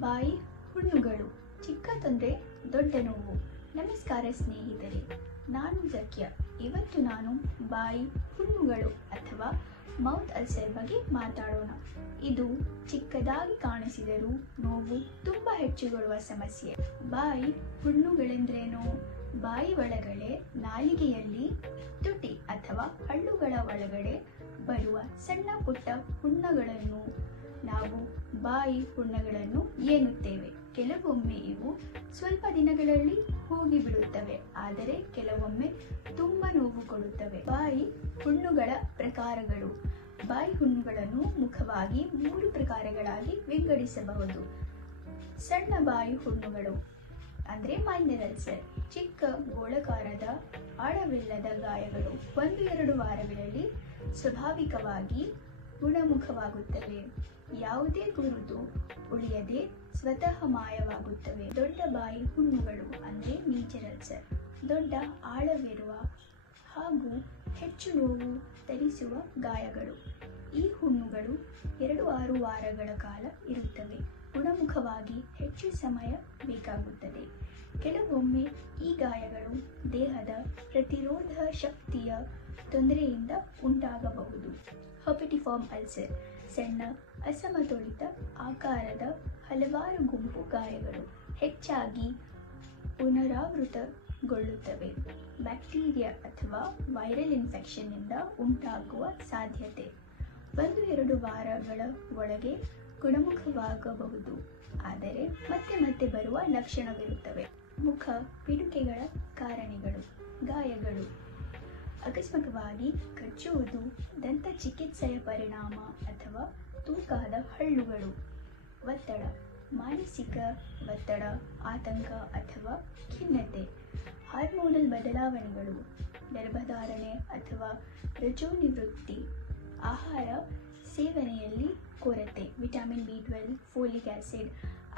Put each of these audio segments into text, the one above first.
ಬಾಯಿ ಹುಣ್ಣುಗಳು, ಚಿಕ್ಕ ತೊಂದರೆ ದೊಡ್ಡ ನೋವು. ನಮಸ್ಕಾರ ಸ್ನೇಹಿತರೆ, ನಾನು ಜಕ್ಯ. ಇವತ್ತು ನಾನು ಬಾಯಿ ಹುಣ್ಣುಗಳು ಅಥವಾ ಮೌತ್ ಅಲ್ಸರ್ ಬಗ್ಗೆ ಮಾತಾಡೋಣ. ಇದು ಚಿಕ್ಕದಾಗಿ ಕಾಣಿಸಿದರೂ ನೋವು ತುಂಬ ಹೆಚ್ಚುಗೊಳ್ಳುವ ಸಮಸ್ಯೆ. ಬಾಯಿ ಹುಣ್ಣುಗಳೆಂದ್ರೇನು? ಬಾಯಿ ಒಳಗಡೆ ನಾಲಿಗೆಯಲ್ಲಿ ತುಟಿ ಅಥವಾ ಹಲ್ಲುಗಳ ಒಳಗಡೆ ಬರುವ ಸಣ್ಣ ಪುಟ್ಟ ಹುಣ್ಣುಗಳನ್ನು ನಾವು ಬಾಯಿ ಹುಣ್ಣುಗಳನ್ನು ಎನ್ನುತ್ತೇವೆ. ಕೆಲವೊಮ್ಮೆ ಇವು ಸ್ವಲ್ಪ ದಿನಗಳಲ್ಲಿ ಹೋಗಿಬಿಡುತ್ತವೆ, ಆದರೆ ಕೆಲವೊಮ್ಮೆ ತುಂಬ ನೋವು ಕೊಡುತ್ತವೆ. ಬಾಯಿ ಹುಣ್ಣುಗಳ ಪ್ರಕಾರಗಳು. ಬಾಯಿ ಹುಣ್ಣುಗಳನ್ನು ಮುಖ್ಯವಾಗಿ 3 ಪ್ರಕಾರಗಳಾಗಿ ವಿಂಗಡಿಸಬಹುದು. ಸಣ್ಣ ಬಾಯಿ ಹುಣ್ಣುಗಳು ಅಂದರೆ ಮೈನರ್ ಅಲ್ಸರ್, ಚಿಕ್ಕ ಗೋಳಾಕಾರದ ಆಳವಿಲ್ಲದ ಗಾಯಗಳು 1-2 ವಾರಗಳಲ್ಲಿ ಸ್ವಾಭಾವಿಕವಾಗಿ ಗುಣಮುಖವಾಗುತ್ತವೆ. ಯಾವುದೇ ಗುರುತು ಉಳಿಯದೆ ಸ್ವತಃ ಮಾಯವಾಗುತ್ತವೆ. ದೊಡ್ಡ ಬಾಯಿ ಹುಣ್ಣುಗಳು ಅಂದರೆ ಮೇಜರ್ ಅಲ್ಸರ್, ದೊಡ್ಡ ಆಳವಿರುವ ಹಾಗೂ ಹೆಚ್ಚು ನೋವು ತರಿಸುವ ಗಾಯಗಳು. ಈ ಹುಣ್ಣುಗಳು 2-6 ವಾರಗಳ ಕಾಲ ಇರುತ್ತವೆ. ಗುಣಮುಖವಾಗಿ ಹೆಚ್ಚು ಸಮಯ ಬೇಕಾಗುತ್ತದೆ. ಕೆಲವೊಮ್ಮೆ ಈ ಗಾಯಗಳು ದೇಹದ ಪ್ರತಿರೋಧ ಶಕ್ತಿಯ ತೊಂದರೆಯಿಂದ ಉಂಟಾಗಬಹುದು. ಹರ್ಪಿಟಿಫಾರ್ಮ್ ಅಲ್ಸರ್, ಸಣ್ಣ ಅಸಮತೋಲಿತ ಆಕಾರದ ಹಲವಾರು ಗುಂಪು ಗಾಯಗಳು, ಹೆಚ್ಚಾಗಿ ಪುನರಾವೃತಗೊಳ್ಳುತ್ತವೆ. ಬ್ಯಾಕ್ಟೀರಿಯಾ ಅಥವಾ ವೈರಲ್ ಇನ್ಫೆಕ್ಷನ್ನಿಂದ ಉಂಟಾಗುವ ಸಾಧ್ಯತೆ. 1-2 ವಾರಗಳ ಒಳಗೆ ಗುಣಮುಖವಾಗಬಹುದು, ಆದರೆ ಮತ್ತೆ ಬರುವ ಲಕ್ಷಣವಿರುತ್ತವೆ. ಮುಖ ಪಿಡುಕೆಗಳ ಕಾರಣಗಳು. ಗಾಯಗಳು ಆಕಸ್ಮಿಕವಾಗಿ ಕಚ್ಚುವುದು, ದಂತ ಚಿಕಿತ್ಸೆಯ ಪರಿಣಾಮ ಅಥವಾ ತೂಕಾದ ಹಲ್ಲುಗಳು. ಒತ್ತಡ, ಮಾನಸಿಕ ಒತ್ತಡ, ಆತಂಕ ಅಥವಾ ಖಿನ್ನತೆ. ಹಾರ್ಮೋನಲ್ ಬದಲಾವಣೆಗಳು, ಗರ್ಭಧಾರಣೆ ಅಥವಾ ರಜೋನಿವೃತ್ತಿ. ಆಹಾರ ಸೇವನೆಯಲ್ಲಿ ಕೊರತೆ, vitamin B12, folic acid,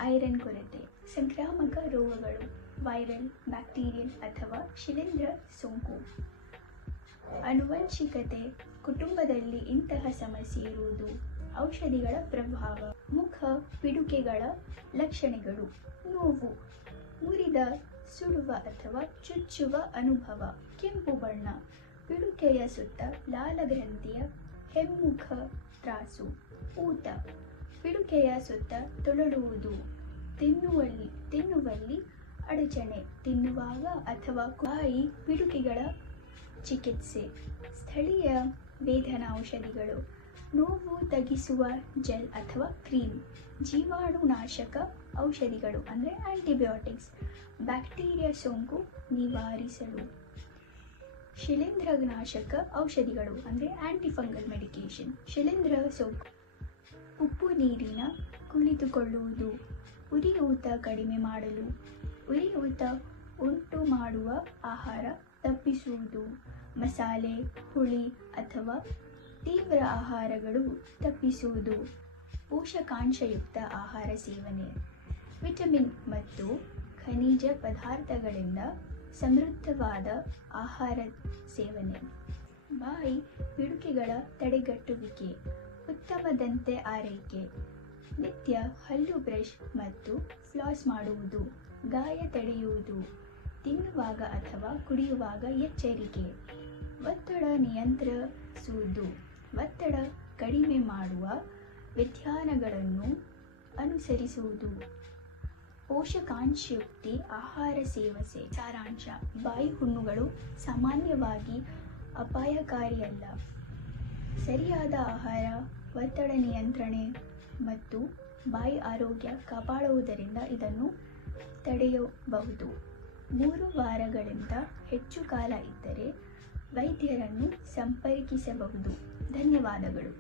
iron ಕೊರತೆ. ಸಂಕ್ರಾಮಕ ರೋಗಗಳು, ವೈರಲ್, ಬ್ಯಾಕ್ಟೀರಿಯಲ್ ಅಥವಾ ಶಿಲೀಂಧ್ರ ಸೋಂಕು. ಆನುವಂಶಿಕತೆ, ಕುಟುಂಬದಲ್ಲಿ ಇಂತಹ ಸಮಸ್ಯೆ ಇರುವುದು. ಔಷಧಿಗಳ ಪ್ರಭಾವ. ಮುಖ ಪಿಡುಕೆಗಳ ಲಕ್ಷಣಗಳು. ನೋವು, ಮುರಿದ, ಸುಡುವ ಅಥವಾ ಚುಚ್ಚುವ ಅನುಭವ. ಕೆಂಪು ಬಣ್ಣ, ಪಿಡುಕೆಯ ಸುತ್ತ ಲಾಲಗ್ರಂಥಿಯ ಹೆಮ್ಮುಖ ತ್ರಾಸು. ಊತ, ಪಿಡುಕೆಯ ಸುತ್ತ ತೊಳಲುವುದು. ತಿನ್ನುವಲ್ಲಿ ಅಡಚಣೆ, ತಿನ್ನುವಾಗ ಅಥವಾ ಬಾಯಿ ಪಿಡುಕೆಗಳ ಚಿಕಿತ್ಸೆ. ಸ್ಥಳೀಯ ವೇದನಾ ಔಷಧಿಗಳು, ನೋವು ತಗ್ಗಿಸುವ ಜೆಲ್ ಅಥವಾ ಕ್ರೀಮ್. ಜೀವಾಣುನಾಶಕ ಔಷಧಿಗಳು ಅಂದರೆ ಆಂಟಿಬಯೋಟಿಕ್ಸ್, ಬ್ಯಾಕ್ಟೀರಿಯಾ ಸೋಂಕು ನಿವಾರಿಸಲು. ಶಿಲೀಂಧ್ರನಾಶಕ ಔಷಧಿಗಳು ಅಂದರೆ ಆಂಟಿಫಂಗಲ್ ಮೆಡಿಕೇಶನ್. ಶಿಲೀಂಧ್ರ ಸೋಂಕು. ಉಪ್ಪು ನೀರಿನ ಕುಳಿತುಕೊಳ್ಳುವುದು. ಉರಿಯೂತ ಕಡಿಮೆ ಮಾಡಲು. ಉರಿಯೂತ ಉಂಟು ಮಾಡುವ ಆಹಾರ ತಪ್ಪಿಸುವುದು. ಮಸಾಲೆ, ಹುಳಿ ಅಥವಾ ತೀವ್ರ ಆಹಾರಗಳು ತಪ್ಪಿಸುವುದು. ಪೋಷಕಾಂಶಯುಕ್ತ ಆಹಾರ ಸೇವನೆ. ವಿಟಮಿನ್ ಮತ್ತು ಖನಿಜ ಪದಾರ್ಥಗಳಿಂದ ಸಮೃದ್ಧವಾದ ಆಹಾರ ಸೇವನೆ. ಬಾಯಿ ಪಿಡುಕೆಗಳ ತಡೆಗಟ್ಟುವಿಕೆ. ಉತ್ತಮ ದಂತ ಆರೈಕೆ. ನಿತ್ಯ ಹಲ್ಲು ಬ್ರಷ್ ಮತ್ತು ಫ್ಲಾಸ್ ಮಾಡುವುದು. ಗಾಯ ತಡೆಯುವುದು. ತಿನ್ನುವಾಗ ಅಥವಾ ಕುಡಿಯುವಾಗ ಎಚ್ಚರಿಕೆ. ಒತ್ತಡ ನಿಯಂತ್ರಿಸುವುದು. ಒತ್ತಡ ಕಡಿಮೆ ಮಾಡುವ ವಿಧಾನಗಳನ್ನು ಅನುಸರಿಸುವುದು. ಪೋಷಕಾಂಶಯುಕ್ತ ಆಹಾರ ಸೇವನೆ. ಸಾರಾಂಶ: ಬಾಯಿ ಹುಣ್ಣುಗಳು ಸಾಮಾನ್ಯವಾಗಿ ಅಪಾಯಕಾರಿಯಲ್ಲ. ಸರಿಯಾದ ಆಹಾರ, ಒತ್ತಡ ನಿಯಂತ್ರಣೆ ಮತ್ತು ಬಾಯಿ ಆರೋಗ್ಯ ಕಾಪಾಡುವುದರಿಂದ ಇದನ್ನು ತಡೆಯಬಹುದು. 3 ವಾರಗಳಿಂದ ಹೆಚ್ಚು ಕಾಲ ಇದ್ದರೆ ವೈದ್ಯರನ್ನು ಸಂಪರ್ಕಿಸಬಹುದು. ಧನ್ಯವಾದಗಳು.